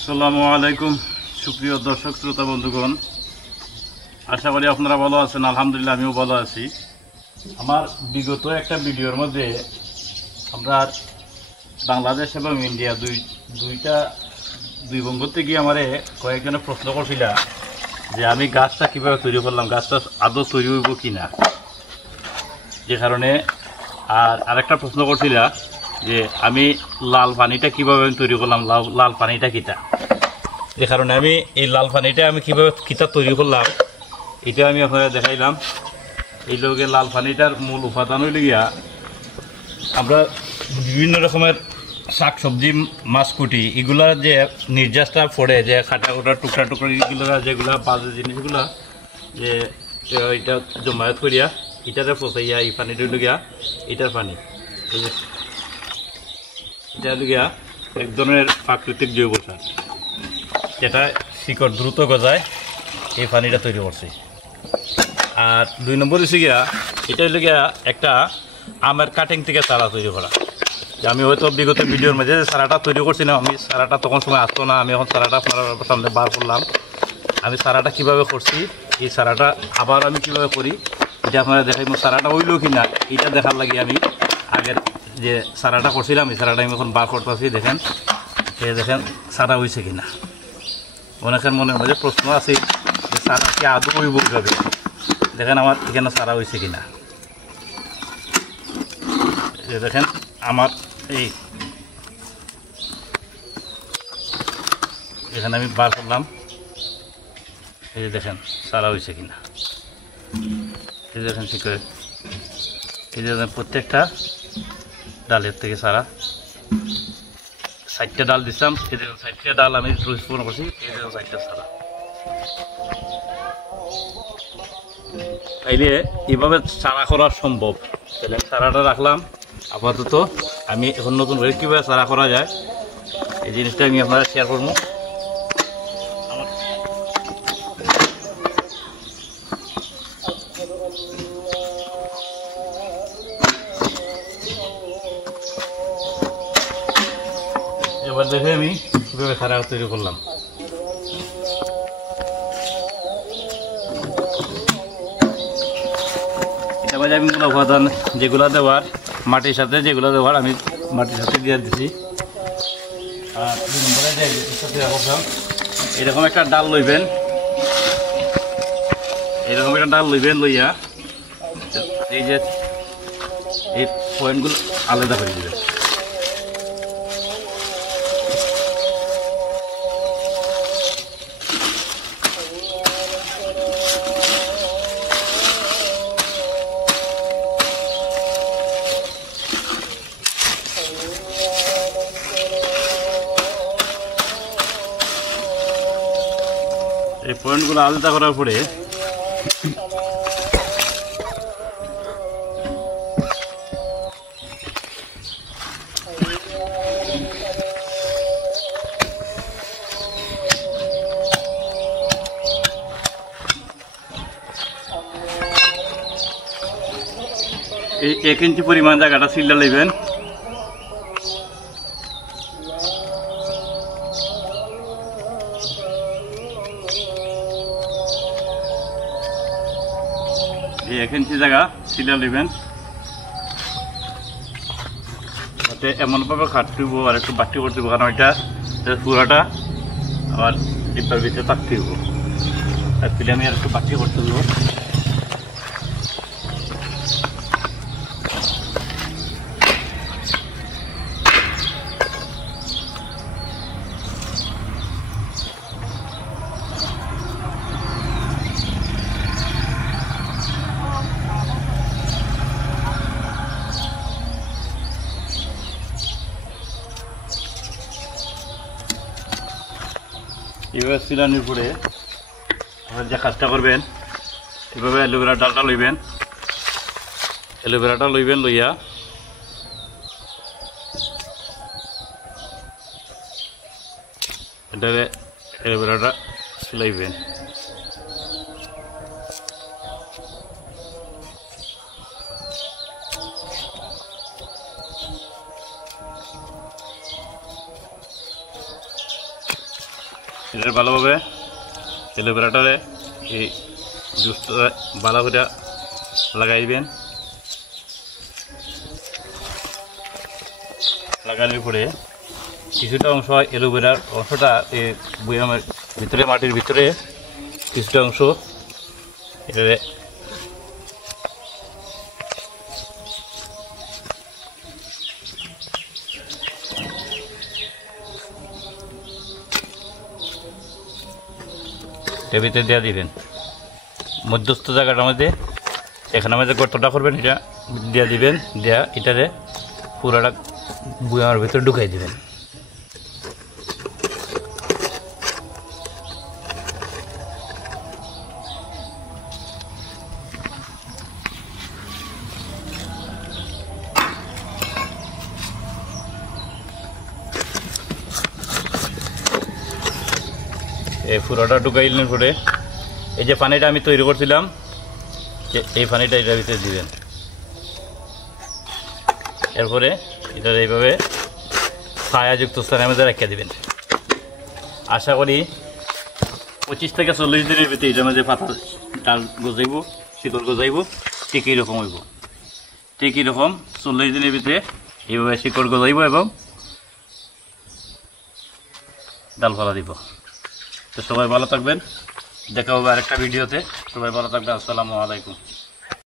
আসসালামু আলাইকুম সুপ্রিয় দর্শক শ্রোতা বন্ধুগণ, আশা করি আপনারা ভালো আছেন। আলহামদুলিল্লাহ আমিও ভালো আছি। আমার বিগত একটা ভিডিওর মধ্যে আমরা বাংলাদেশ এবং ইন্ডিয়া দুই বঙ্গ থেকে আমারে কয়েকজনে প্রশ্ন করছিল যে আমি গাছটা কীভাবে তৈরি করলাম, গাছটা আদৌ তৈরি হইব কি না। যে কারণে আরেকটা প্রশ্ন করছিল যে আমি লাল পানিটা কীভাবে তৈরি করলাম, লাল পানিটা কিতা। যে কারণে আমি এই লাল পানিটা আমি কীভাবে কিতা তৈরি করলাম এটা আমি আপনারা দেখাইলাম। এই লোকে লাল পানিটার মূল উপাদান হইল গিয়া আমরা বিভিন্ন রকমের শাক সবজি মাছকুটি এগুলার যে নির্যাসটা পড়ে, যে খাটা খোটা টুকরা টুকরা এগুলো যেগুলো বাজে জিনিসগুলা যে এটা জমায়েত করিয়া এটাতে পচাইয়া এই পানিটা হইল গিয়া এটার পানি। এই যে এটা হইল গিয়া এক ধরনের প্রাকৃতিক জৈব সার, যেটা শিকড় দ্রুত গজায়, এই পানিটা তৈরি করছে। আর 2 নম্বর হচ্ছে গিয়া এটা হইল গিয়া একটা আমের কাটিং থেকে চারা তৈরি করা। যে আমি হয়তো বিগত ভিডিওর মাঝে চারাটা তৈরি করছি না, আমি চারাটা তখন সময় আসতো না, আমি এখন চারাটা আপনার সামনে বার করলাম। আমি চারাটা কীভাবে করছি, এই চারাটা আবার আমি কীভাবে করি এটা আপনারা দেখাই। চারাটা হইল কি না এটা দেখার লাগে আমি আগের যে চারাটা করছিলাম এই চারাটা আমি এখন বার করতেছি। দেখেন চারা হয়েছে কিনা। অনেকের মনের মাঝে প্রশ্ন আছে যে চারা কি আদৌ হইব কীভাবে। দেখেন আমার এখানে চারা হয়েছে কিনা। দেখেন আমার এখানে আমি বার করলাম, এই যে দেখেন চারা হয়েছে কিনা। এই দেখেন শিকড়, এই যে প্রত্যেকটা ডালের থেকে চারা 4টা ডাল দিচ্ছিলাম, এই দেখেন 4টা ডাল আমি পূরণ করছি। এই দেখেন 4টা চারা। তাইলে এইভাবে চারা করা সম্ভব। তাহলে চারাটা রাখলাম আপাতত। আমি এখন নতুন করে কীভাবে চারা করা যায় এই জিনিসটা আমি আপনারা শেয়ার করবো। এবার দেখে আমি কীভাবে চারা তৈরি করলাম। এবার আমি উপাদান যেগুলো দেওয়ার মাটির সাথে আমি মাটির সাথে দিয়ে দিচ্ছি। আর 2 নম্বরে এরকম একটা ডাল লইবেন, লইয়া এই যে এই পয়েন্টগুলো আলাদা করে দিবেন। এই পয়েন্টগুলো আলাদা করার পরে এই 1 ইঞ্চি পরিমাণ জায়গাটা সিলটা লইবেন। এই 1 ইঞ্চি জায়গা সিলা নেবেন, তাতে এমনভাবে কাটতেইব আর একটু বাটি করতে হইব, কারণ এটা পুরাটা আবার ডিব্বার ভিতরে থাকতে হইব। আর তুলে আমি আর একটু বাটি করতে হইব। এভাবে সিলানির পরে আপনার যে কাজটা করবেন, এভাবে অ্যালোভেরা ডালটা লইবেন, লইয়া এটারে অ্যালোভেরাটা সিলাইবেন। এটা ভালোভাবে এলোভেরাটারে এই জুসটা ভালো করে লাগাইবেন। লাগানোর পরে কিছুটা অংশ এলোভেরার অংশটা এই বয়ামের ভিতরে, মাটির ভিতরে কিছুটা অংশ এটারে এর ভিতরে দেওয়া দিবেন। মধ্যস্থ জায়গাটার মধ্যে এখানে আমাদের গর্তটা করবেন, এটা দেওয়া দিবেন। দেওয়া এটারে পুরাটা বয়ামের ভিতরে ঢুকাই দিবেন। এই পুরোটা ঢুকাইলেন পরে এই যে পানিটা আমি তৈরি করছিলাম, এই পানিটা এটার ভিতরে দিবেন। এরপরে এটা এইভাবে ছায়াযুক্ত স্থানের মধ্যে রেখে দিবেন। আশা করি 25 থেকে 40 দিনের ভিতরে এটার মধ্যে পাতা ডাল গজাইব, শিকড় গজাইব, ঠিক এইরকম হইব। ঠিক এইরকম 40 দিনের ভিতরে এইভাবে শিকড় গজাইব এবং ডালপালা দিব। তো সবাই ভালো থাকবেন, দেখা হবে আরেকটা ভিডিওতে। সবাই ভালো থাকবেন। আসসালামু আলাইকুম।